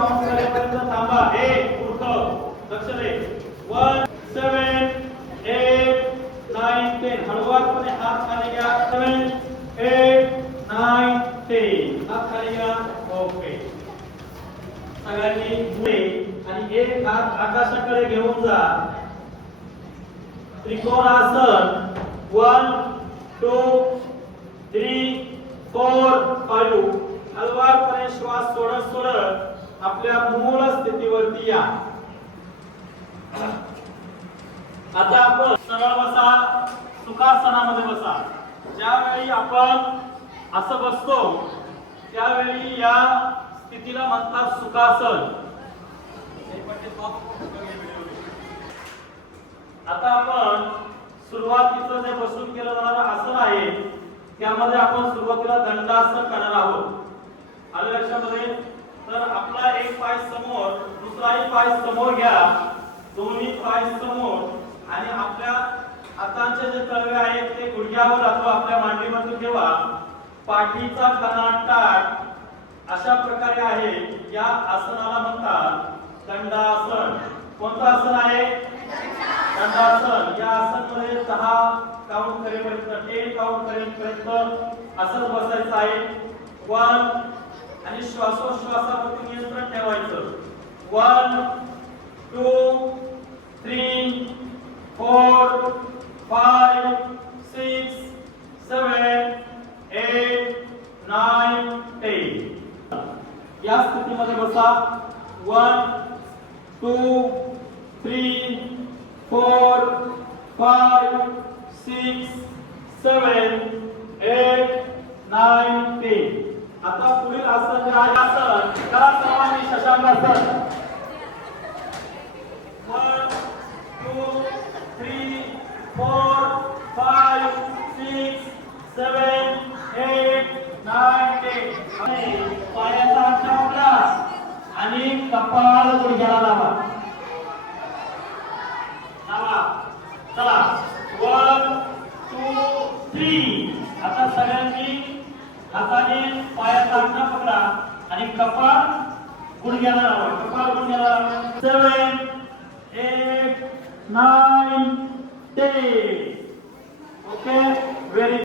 Count करेपर्यंत थांबा. 1 उठव लक्ष दे. 1 7 8 9 10 हळूवारपणे हात खाली घ्या. 7 8 9 10 हात खाली घ्या. ओके. सगळ्यांनी पुढे आणि एक हात आकाशाकडे घेऊन जा. त्रिकोणासन 1 2 3 4 5 हलवारपणे श्वास सोडत सोडत आपल्या मूळ स्थितीवरती या. आता आपण सरळ बसा. सुखासनामध्ये बसा. ज्यावेळी आपण असं बसतो त्यावेळी या स्थितीला म्हणतात सुखासन. आता आपण सुरुवातीचं जे बसून केलं जाणारं आसन आहे त्यामध्ये आपण सुरुवातीला दंडासन करणार आहोत. आलं लक्षामध्ये? तर आपला एक पाय समोर दुसराही पाय समोर घ्या. दोन्ही पाय समोर आणि आपल्या हातांचे जे तळवे आहेत ते गुडघ्यावर अथवा आपल्या मांडीमध्ये ठेवा. पाठीचा कणा ताठ अशा प्रकारे आहे. या आसनाला म्हणतात दंडासन. कोणतं आसन आहे? दंडासन. या आसनामध्ये 10 काउंट करेपर्यंत 10 काउंट करेपर्यंत असंच बसायचं आहे. 1 आणि श्वासोश्वासावरती नियंत्रण ठेवायचं. 1 2 3 4 5 6 7 8 9 10 या स्थितीमध्ये बसा. 1 2 3 4 5 6 7 8 9 10 आता पुढील आसन जे आहे आसन करा सर्वांनी शशांकासन. 1 2 3 4 5 6 7 8 9 10 आणि पायाचा हात लावा आणि कपाळ गुडघ्याला लावा. चला 1 2 3 आता सगळ्यांनी हाताने पायाचा अंगठा पकडा आणि कपाळ गुडघ्याला लावा. कपाळ गुडघ्याला लावा. 7 8 9 10 ओके. व्हेरी